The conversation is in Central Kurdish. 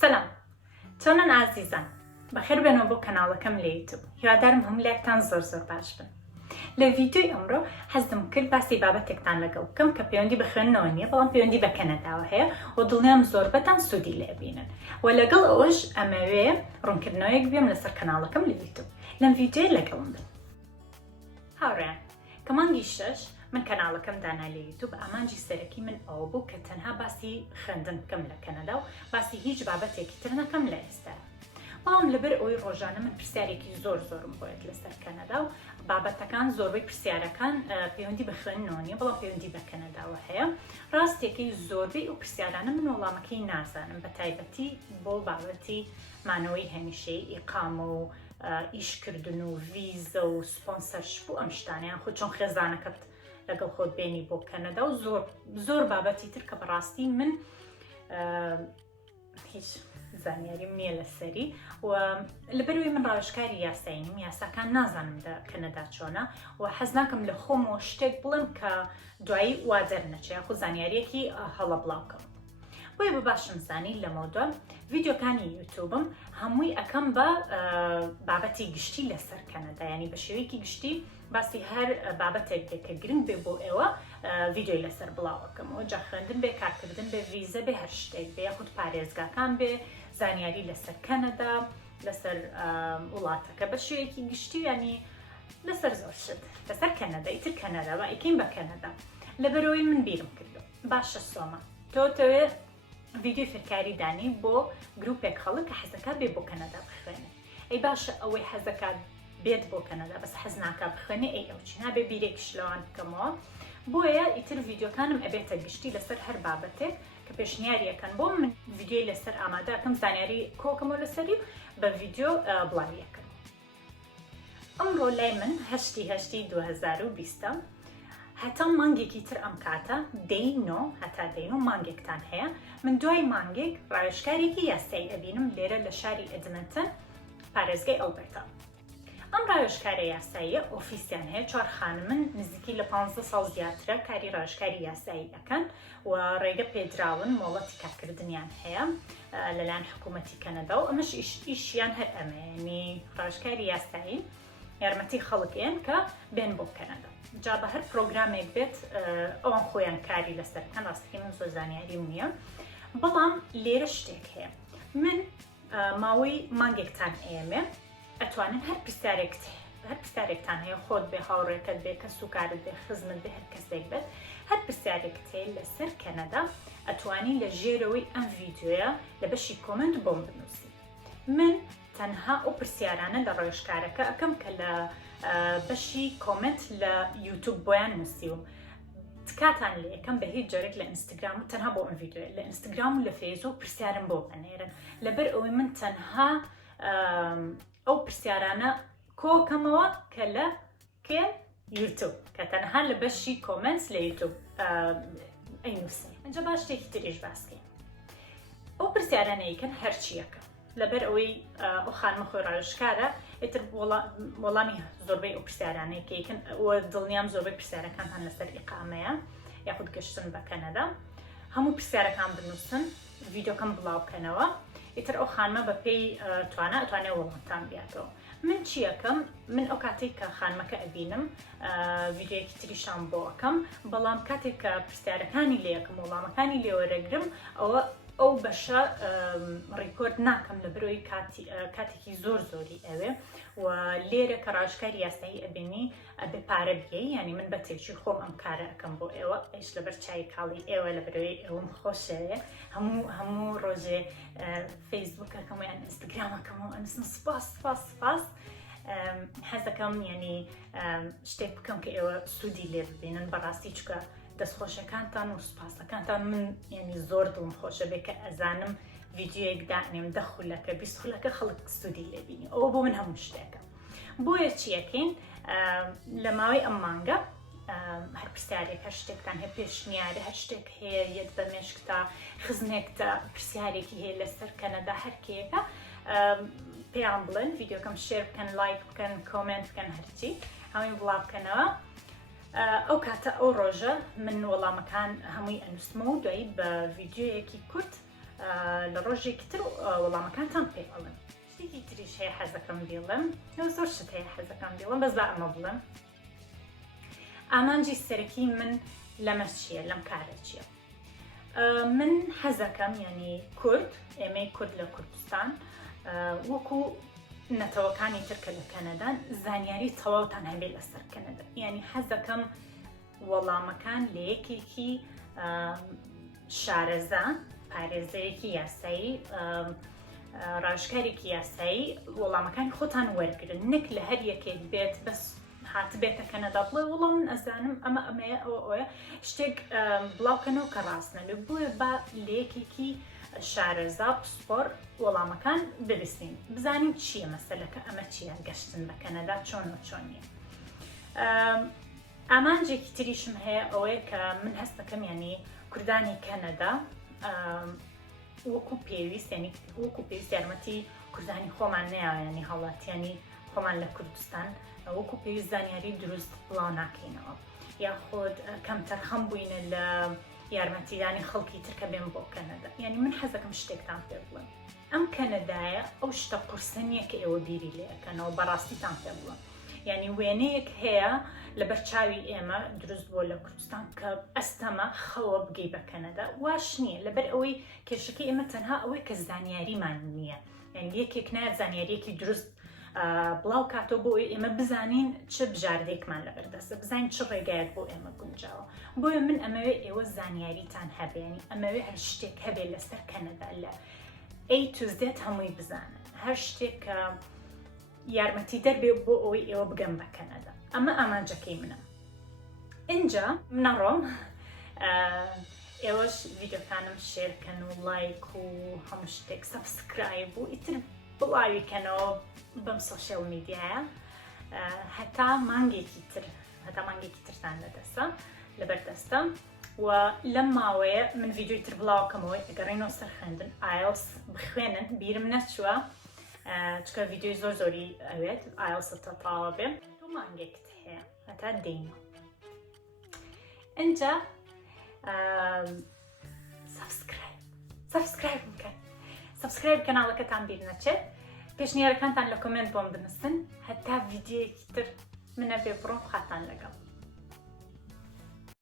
سلام چۆنن ئازیزان بەخێر بێنەوە بۆ کەناڵەکەم لە یوتیوب هیوادارم هەموو لایەکتان زۆر باش بن. لە ڤیدیۆی ئەمڕۆ حەزم کرد باسی بابەتێکتان لەگەڵ بکەم کە پەیوەندی بە خوێندنەوە نییە بەڵام پەیوەندی بە کەنەداوە هەیە و دڵنیام زۆربەتان سوودی لێ بینن و لەگەڵ ئەوەش ئەمەوێ ڕوونکردنەوەیەک بێم لەسەر کەناڵەکەم لە یوتیوب لەم ڤیدیۆی لەگەڵم بن. هاوڕێیان کە مانگی 6 من کەناڵەکەم دانا لە یوتیوب ئامانجی سەرەکی من ئەوە بوو کە تەنها باسی خوێندن بکەم لە کەنەدا و باسی هیچ بابەتێکی تر نەکەم لە ئێستا. بەڵام لەبەر ئەوەی ڕۆژانە من پرسیارێکی زۆرم بۆیەت لەسەر کەنەدا و بابەتەکان زۆربەی پرسیارەکان پەیوەندی بە خوێندنەوە نیە بەڵام پەیوەندی بە کەنەداوە هەیە. ڕاستێکی زۆربەی ئەو پرسیارانە من وەڵامەکەی نازانم بە تایبەتی بۆ بابەتی مانەوەی هەمیشەی ئیقامە و ئیشکردن و ڤیزە و سپۆنسەرشپ و ئەم شتانیان خۆ چۆن خێزانەکەت لەگەڵ خۆت بێنی بۆ کەنەدا و زۆر بابەتی تر کە بەڕاستی من هیچ زانیاریم نییە لەسەری و لەبەرەوەی من ڕاوێژکاری یاساییم یاساکان نازانم لە کەنەدا چۆنە و حەز ناکەم لە خۆمەوە شتێک بڵێم کە دوایی وا دەرنەچێ یاخۆ زانیاریەکی هەڵە بڵاوکەم. بۆیە بە باشم زانی لەمەوە دووە ڤیدیۆکانی یوتیوبم هەمووی ئەەکەم بە بابەتی گشتی لەسەر کەنەدا ینی بە شێوەیەکی گشتی باسی هەر بابەتێک بێ کە گرنگ بێ بۆ ئێوە ڤیدیۆی لەسەر بڵاوەکەمەوە جا خوێندن بێ کارکردن بێ ڤیزە بێ هەر شتێک بێ یاخود پارێزگاکان بێ زانیاری لەسەر کەنەدا لەسەر وڵاتەکە بە شێوەیەکی گشتی ینی لەسەر زۆر شت لەسەر کەنەدا ئیتر کەنەدا و ئیکەین بە کەنەدا لەبەرەوەی من بیرم کردو باشە سۆمە تۆتەوێ ڤیدیۆی فێرکاری دانی بۆ گروپێک خەڵک کە حەزەکە بێ بۆ کەنەدا بخوێنێ ئەی باشە ئەوەی حەزەکە بێت بۆ کەنەدا بەس حەز ناکە بخوێنێ ئەی ئەو چی نابێ بیرێکیش لەوان بکەمەوە بۆیە ئیتر ڤیدیۆکانم ئەبێتە گشتی لەسەر هەر بابەتێک کە پێشنیاریەکەن بۆ من ڤیدیۆی لەسەر ئامادەکەم زانیاری کۆکەمەوە لەسەری بە ڤیدیۆ بڵاویەکەم. ئەمڕۆ لای من هەشتی 2020 هەتا مانگێکی تر ئەم کاتە دەینۆ هەتا دەینۆ مانگێکتان هەیە من دوای مانگێک ڕاوێژکارێکی یاسایی ئەبینم لێرە لە شاری ئەدمنتن پارێزگای ئەلبەرتا. ئەم ڕاوێژکارە یاساییە ئۆفیسیان هەیە 4 خانمن نزیکی لە 15 ساڵ زیاترە کاری ڕاوێژکاری یاسایی ئەەکەن و ڕێگە پێدراون مۆڵەتی کارکردنیان هەیە لەلایەن حکوومەتی کەنەدا و ئەمەش ئیشیان هەر ئەمەیەنی ڕاوێژکاری یاسایی یارمەتی خەڵکیان کە بێن بۆ کەنەدا. جا بە هەر پرۆگرامێک بێت ئەوان خۆیان کاری لەسەرکەن ڕاستەکەی من زۆر زانیاریم نییە بەڵام لێرە شتێک هەیە من ماوەی مانگێکتان ئێمێ ئەتوانن هەر پرسیارێکتان هەیە خۆت بێ هاوڕێکت بێ کە سوکارت بێ خزمت بێ هەر کەسێک بێت هەر پرسیارێکت هەیە لەسەر کەنەدا ئەتوانی لە ژێرەوەی ئەم ڤیدیۆیە لە بەشی کۆمنت بۆم بنووسی. من تەنها ئەو پرسیارانە لە ڕاوێژکارەکە ئەەکەم کە لە بەشی کۆمنت لە یوتیوب بۆیان نووسیوم تکاتان لێ یەکەم بە هیچ جارێک لە ئینستاگرام و تەنها بۆ ئەم ڤیدیۆیە لە ئینستاگرام و لە فەیسبوک پرسیارم بۆ بنێرن لەبەر ئەوەی من تەنها ئەو پرسیارانە کۆکەمەوە کە لە یوتیوب کە تەنها لە بەشی کۆمنت لە یوتیوب ئەینووسێ. ئەنجا باش شتێکی تریش باسکەین ئەو پرسیارانەیەکەن هەرچیەکە لەبەر ئەوەی ئەو خانمە خۆی ڕاوێژکارە ئیتر وەڵامی زۆربەی ئەو پرسیارانەیەکەن وە دڵنیام زۆربەی پرسیارەکان هەن لەسەر ئیقامەیە یاخود گەشتن بە کەنەدا هەموو پرسیارەکان بنووسن ڤیدیۆکەم بڵاوکەنەوە ئیتر ئەو خانمە بە پێی ئەتوانێت وەڵامتان بیاتەوە. من چیەکەم من ئەو کاتێک کە خانمەکە ئەبینم ڤیدیۆیەکی تریشان بۆ ئەەکەم بەڵام کاتێک کە پرسیارەکانی لێ یەکەم وەڵامەکانی لێوەرەگرم ئەو بەشە ڕیکۆرد ناکەم لە برۆی کاتێکی زۆری ئەوێ و لێرە کە ڕاوێژکاری یاسایی ئەبینی ئەبێ پارە بێ ینی من بە تێکی خۆم ئەم کارە ئەەکەم بۆ ئێوە ئەیش لەبەر چای کاڵی ئێوە لە برۆی ئەوم خۆشەوێ هەموو ڕۆژێ فەیسبوکەکەم یان ئینستاگرامەکەمەوە ئەنووسم سپاس حەزەکەم ینی شتێک بکەم کە ئێوە سوودی لێ ببینن بەڕاستی چکە دەستخۆشەکانتان و سوپاسەکانتان من ینی زۆر دڵم خۆشە بێ کە ئەزانم ڤیدیۆیەک دانێم 10 خولەکە 20 خولەکە خەڵک سوودی لێبینی ئەوە بۆ من هەموو شتێکە. بۆیە چیەکەین لە ماوەی ئەم مانگە هەر پرسیارێک هەر شتێکتان هەیە پێشنیارە هەر شتێک هەیە یەت بە مێشکتا خزمێکتە پرسیارێکی هەیە لەسەر کەنەدا هەرکێکە پێیان بڵێن ڤیدیۆکەم شێر بکەن لایک بکەن کۆمنت بکەن هەرچی هەمووی بڵاو بکەنەوە ئەو کاتە ئەو ڕۆژە من وەڵامەکان هەمووی ئەنووسمە و دوایی بە ڤیدیۆیەکی کورت لە ڕۆژێکی تر وەڵامەکانتان پێ بڵێن. شتێکی تریش هەیە حەزەکەم بڵێم، زۆر شت هەیە حەزەکەم بڵێم، بەس با ئەمە بڵێم. ئامانجی سەرەکی من لەمە چییە، لەم کارە چییە؟ من حەزەکەم یعنی کورد، ئێمەی کورد لە کوردستان وەکو نەتەوەکانی ترکە لە کەنەدان زانیاری تەواوتان هەبێت لەسەر کەنەدا. یعنی حەزەکەم وەڵامەکان لە یەکێکی شارەزا، پارێزەیەکی یاسایی، ڕاوشکارێکی یاسایی وەڵامەکانی خۆتان وەرگرن، نەک لە هەر یەکێک بێت بەس هاتبێتە کەنەدا بڵێ وەڵام من ئەزانم ئەمەیە ئەوە شتێک بڵاوکەنەوە کە ڕاستنە لێ بۆیە با لە یەکێکی شارەزا پسپۆر وەڵامەکان ببیستین، بزانین چییە مەسەلەکە، ئەمە چییە گەشتن بە کەنەدا چۆن نیە. ئامانجێکی تریشم هەیە ئەوەیە کە من هەست دەکەم یعنی کوردانی کەنەدا وەکو پێویست یارمەتی کوردانی خۆمان نەیەوە، هاوڵاتیانی خۆمان لە کوردستان وەکو پێویست زانیاری دروست بڵاو ناکەینەوە، یاخۆت کەمتەر خەم بووینە لە یارمەتیدانی خەڵکی ترکە بێن بۆ کەنەدا. یعنی من حەزەکەم شتێکتان پێ بڵێم، ئەم کەنەدایە ئەو شتە قورسە نییە کە ئێوە بیری لێ ئەکەنەوە، بەڕاستیتان پێ بڵێم. یعنی وێنەیەک هەیە لە بەرچاوی ئێمە دروست بۆ لە کوردستان کە ئەستەمە خەوە بگەی بە کەنەدا، واش نییە لەبەر ئەوەی کێشەکەی ئێمە تەنها ئەوەی کە زانیاریمان نییە. یعنی یەکێک نایەت زانیاریەکی دروست بڵاو کاتەوە بۆ ئێمە بزانین چه بژاردێکمان لەبەردەستە، بزانین چه ڕێگایەک بۆ ئێمە گونجاوە. بۆیە من ئەمەوێ ئێوە زانیاریتان هەبێ، یعنی ئەمەوێ هەر شتێک هەبێ لەسەر کەنەدا لە A to Z هەمووی بزانن، هەر شتێک کە یارمەتی دەربێ بۆ ئەوەی ئێوە بگەم بە کەنەدا. ئەمە ئامانجەکەی منە. اینجا منەڕۆم ئێوەش ڤیدیۆکانم شێرکەن و لایک و هەموو شتێک سەبسکرایب و ئیتر بڵاویکەنەوە بەم سۆشیال میدیایە هەتا مانگێکی ترتان لەبەردەستە و لەم ماوەیە من ڤیدیۆی تر بڵاوکەمەوەی ئەگەڕێنەوە سەر خوێندن ئایلس بخوێنن، بیرم نەچووە چکە ڤیدیۆی زۆری ئەوێت ئایلسە تەواو بێ، دوو مانگێکت هەیە هەتا دێینەوە. اینجا سەبسکرایب بکەن، سەبسکرایب کەناڵەکەتان بیر نەچێت، پێشنیارەکانتان لە کۆمنت بۆم بنووسن، هەتا ڤیدیۆیەکی تر منە بێ بڕۆم خاتان لەگەڵ.